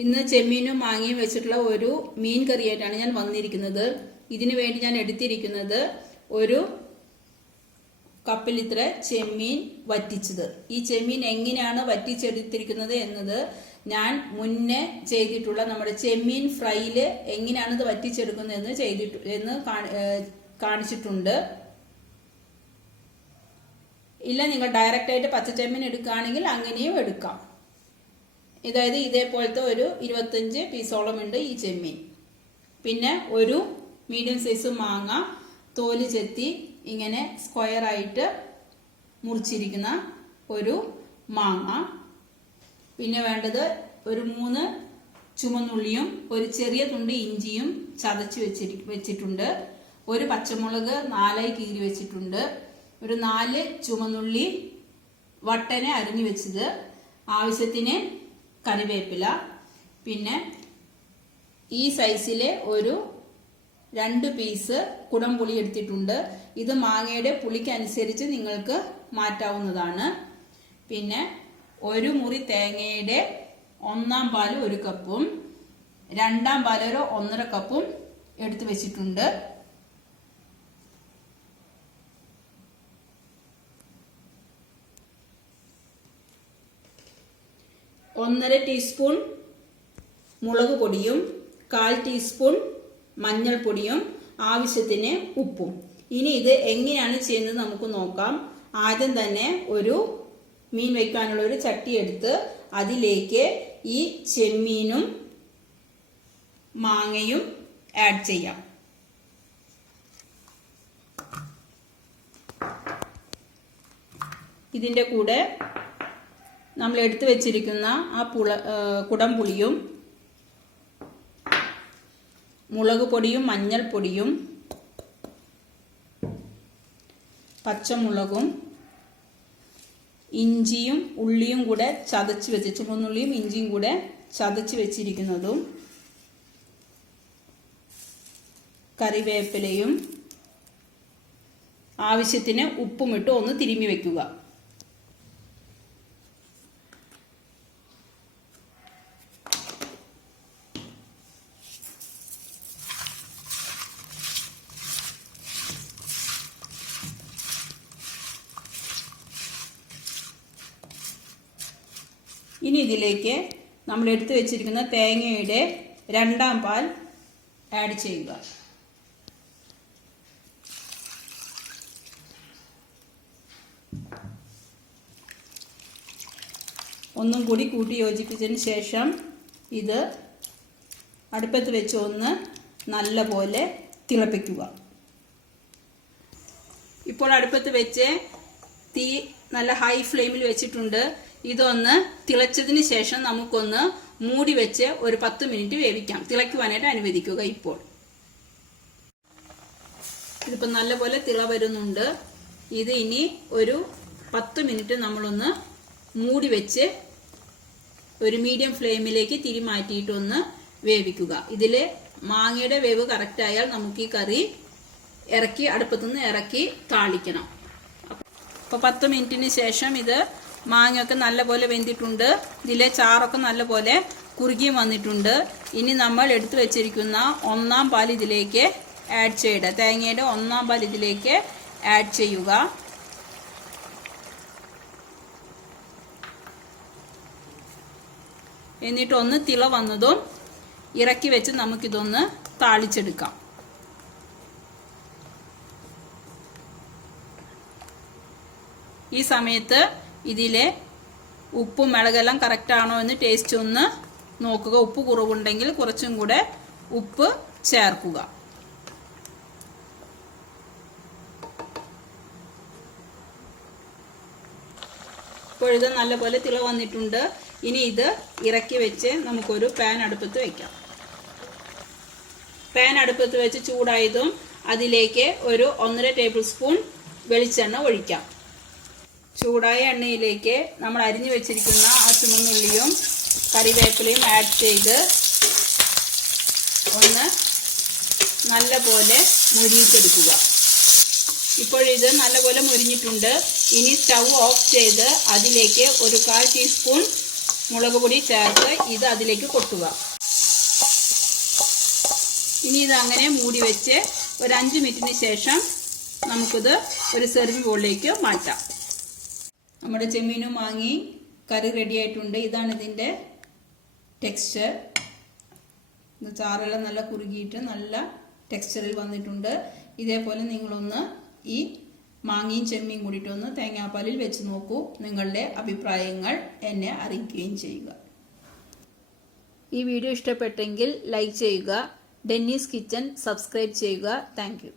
ഇന്ന് ചെമ്മീനും മാങ്ങയും വെച്ചിട്ടുള്ള ഒരു മീൻ കറിയായിട്ടാണ് ഞാൻ വന്നിരിക്കുന്നത്. ഇതിനു വേണ്ടി ഞാൻ എടുത്തിരിക്കുന്നത് ഒരു കപ്പിൽ ഇത്ര ചെമ്മീൻ വറ്റിച്ചത്. ഈ ചെമ്മീൻ എങ്ങനെയാണ് വറ്റിച്ചെടുത്തിരിക്കുന്നത് എന്നത് ഞാൻ മുന്നേ ചെയ്തിട്ടുള്ള നമ്മുടെ ചെമ്മീൻ ഫ്രൈയിൽ എങ്ങനെയാണ് ഇത് വറ്റിച്ചെടുക്കുന്നത് എന്ന് കാണിച്ചിട്ടുണ്ട്. ഇല്ല, നിങ്ങൾ ഡയറക്റ്റായിട്ട് പച്ച ചെമ്മീൻ എടുക്കുകയാണെങ്കിൽ അങ്ങനെയും എടുക്കാം. അതായത് ഇതേപോലത്തെ ഒരു 25 പീസോളം ഉണ്ട് ഈ ചെമ്മീൻ. പിന്നെ ഒരു മീഡിയം സൈസ് മാങ്ങ തോല് ചെത്തി ഇങ്ങനെ സ്ക്വയറായിട്ട് മുറിച്ചിരിക്കുന്ന ഒരു മാങ്ങ. പിന്നെ വേണ്ടത് ഒരു 3 ചുമന്നുള്ളിയും ഒരു ചെറിയ തുണ്ട് ഇഞ്ചിയും ചതച്ച് വെച്ചിട്ടുണ്ട്. ഒരു പച്ചമുളക് 4 കീറി വെച്ചിട്ടുണ്ട്. ഒരു 4 ചുമന്നുള്ളി വട്ടനെ അരിഞ്ഞു വെച്ചത്, ആവശ്യത്തിന് കറിവേപ്പില. പിന്നെ ഈ സൈസിലെ ഒരു 2 പീസ് കുടംപുളി എടുത്തിട്ടുണ്ട്. ഇത് മാങ്ങയുടെ പുളിക്കനുസരിച്ച് നിങ്ങൾക്ക് മാറ്റാവുന്നതാണ്. പിന്നെ ഒരു മുറി തേങ്ങയുടെ 1/4 പാൽ 1 കപ്പും 2/2 പാൽ ഒരു 1.5 കപ്പും എടുത്തു വെച്ചിട്ടുണ്ട്. ഒന്നര ടീസ്പൂൺ മുളക് പൊടിയും 1/4 ടീസ്പൂൺ മഞ്ഞൾപ്പൊടിയും ആവശ്യത്തിന് ഉപ്പും. ഇനി ഇത് എങ്ങനെയാണ് ചെയ്യുന്നത് നമുക്ക് നോക്കാം. ആദ്യം തന്നെ ഒരു മീൻ വയ്ക്കാനുള്ള ഒരു ചട്ടി എടുത്ത് അതിലേക്ക് ഈ ചെമ്മീനും മാങ്ങയും ആഡ് ചെയ്യാം. ഇതിൻ്റെ കൂടെ നമ്മൾ എടുത്തു വെച്ചിരിക്കുന്ന ആ കുടംപുളിയും മുളക് പൊടിയും മഞ്ഞൾപ്പൊടിയും പച്ചമുളകും ഇഞ്ചിയും ഉള്ളിയും കൂടെ ചതച്ച് വെച്ച് ചുവന്നുള്ളിയും ഇഞ്ചിയും കൂടെ ചതച്ച് വെച്ചിരിക്കുന്നതും കറിവേപ്പിലയും ആവശ്യത്തിന് ഉപ്പുമിട്ട് ഒന്ന് തിരുമ്മി വെക്കുക. ഇനി ഇതിലേക്ക് നമ്മൾ എടുത്തു വെച്ചിരിക്കുന്ന തേങ്ങയുടെ 2/2 പാൽ ആഡ് ചെയ്യുക. ഒന്നും കൂടി കൂട്ടി യോജിപ്പിച്ചതിന് ശേഷം ഇത് അടുപ്പത്ത് വെച്ച് ഒന്ന് നല്ല പോലെ തിളപ്പിക്കുക. ഇപ്പോൾ അടുപ്പത്ത് വെച്ച് തീ നല്ല ഹൈ ഫ്ലെയിമിൽ വെച്ചിട്ടുണ്ട്. ഇതൊന്ന് തിളച്ചതിന് ശേഷം നമുക്കൊന്ന് മൂടി വെച്ച് ഒരു 10 മിനിറ്റ് വേവിക്കാം. തിളയ്ക്കുവാനായിട്ട് അനുവദിക്കുക. ഇപ്പോൾ ഇതിപ്പോൾ നല്ലപോലെ തിള വരുന്നുണ്ട്. ഇത് ഇനി ഒരു 10 മിനിറ്റ് നമ്മളൊന്ന് മൂടി വെച്ച് ഒരു മീഡിയം ഫ്ലെയിമിലേക്ക് തിരി മാറ്റിയിട്ടൊന്ന് വേവിക്കുക. ഇതിൽ മാങ്ങയുടെ വേവ് കറക്റ്റായാൽ നമുക്ക് ഈ കറി അടുപ്പത്തുനിന്ന് ഇറക്കി താളിക്കണം. അപ്പോൾ 10 മിനിറ്റിന് ശേഷം ഇത് മാങ്ങയൊക്കെ നല്ലപോലെ വെന്തിട്ടുണ്ട്. ഇതിലെ ചാറൊക്കെ നല്ലപോലെ കുറുകിയും വന്നിട്ടുണ്ട്. ഇനി നമ്മൾ എടുത്തു വെച്ചിരിക്കുന്ന 1/4 പാൽ ഇതിലേക്ക് ആഡ് ചെയ്യുക. തേങ്ങയുടെ 1/4 പാൽ ഇതിലേക്ക് ആഡ് ചെയ്യുക. എന്നിട്ടൊന്ന് തിള വന്നതും ഇറക്കി വെച്ച് നമുക്കിതൊന്ന് താളിച്ചെടുക്കാം. ഈ സമയത്ത് ഇതിലെ ഉപ്പും മുളകെല്ലാം കറക്റ്റാണോ എന്ന് ടേസ്റ്റ് ഒന്ന് നോക്കുക. ഉപ്പ് കുറവുണ്ടെങ്കിൽ കുറച്ചും കൂടെ ഉപ്പ് ചേർക്കുക. ഇപ്പോൾ ഇത് നല്ലപോലെ തിള വന്നിട്ടുണ്ട്. ഇനി ഇത് ഇറക്കി വെച്ച് നമുക്കൊരു പാൻ അടുപ്പത്ത് വയ്ക്കാം. പാൻ അടുപ്പത്ത് വെച്ച് ചൂടായതും അതിലേക്ക് ഒരു 1.5 ടേബിൾ സ്പൂൺ വെളിച്ചെണ്ണ ഒഴിക്കാം. ചൂടായ എണ്ണയിലേക്ക് നമ്മൾ അരിഞ്ഞു വെച്ചിരിക്കുന്ന ആ ചുമന്നുള്ളിയും കറിവേപ്പിലയും ആഡ് ചെയ്ത് ഒന്ന് നല്ലപോലെ മുരിയിച്ചെടുക്കുക. ഇപ്പോഴിത് നല്ലപോലെ മുരിഞ്ഞിട്ടുണ്ട്. ഇനി സ്റ്റൗ ഓഫ് ചെയ്ത് അതിലേക്ക് ഒരു 1/4 ടീസ്പൂൺ മുളക് പൊടി ചേർത്ത് ഇത് അതിലേക്ക് കൊട്ടുക. ഇനി ഇത് അങ്ങനെ മൂടി വെച്ച് ഒരു 5 മിനിറ്റിന് ശേഷം നമുക്കിത് ഒരു സെർവിങ് ബോളിലേക്ക് മാറ്റാം. നമ്മുടെ ചെമ്മീനും മാങ്ങി കറി റെഡി ആയിട്ടുണ്ട്. ഇതാണ് ഇതിൻ്റെ ടെക്സ്ചർ. ചാറെല്ലാം നല്ല കുറുകിയിട്ട് നല്ല ടെക്സ്ചറിൽ വന്നിട്ടുണ്ട്. ഇതേപോലെ നിങ്ങളൊന്ന് ഈ മാങ്ങയും ചെമ്മീൻ കൂടിയിട്ടൊന്ന് തേങ്ങാപ്പാലിൽ വെച്ച് നോക്കൂ. നിങ്ങളുടെ അഭിപ്രായങ്ങൾ എന്നെ അറിയിക്കുകയും ചെയ്യുക. ഈ വീഡിയോ ഇഷ്ടപ്പെട്ടെങ്കിൽ ലൈക്ക് ചെയ്യുക. ഡെന്നീസ് കിച്ചൺ സബ്സ്ക്രൈബ് ചെയ്യുക. Thank you.